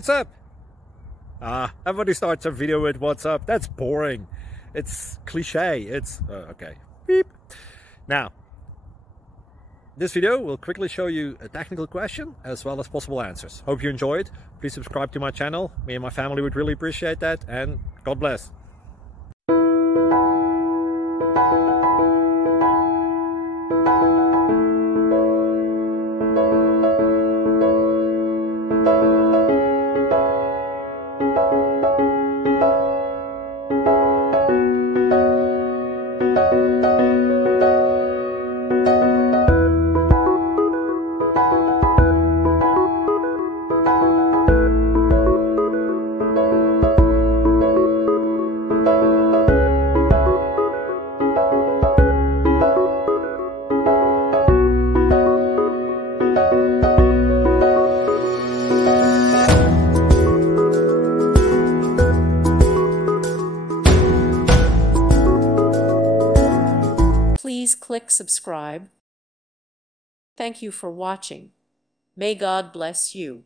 What's up? Everybody starts a video with what's up. That's boring. It's cliche. It's okay. Beep. Now, this video will quickly show you a technical question as well as possible answers. Hope you enjoyed. Please subscribe to my channel. Me and my family would really appreciate that, and God bless. Please click subscribe. Thank you for watching. May God bless you.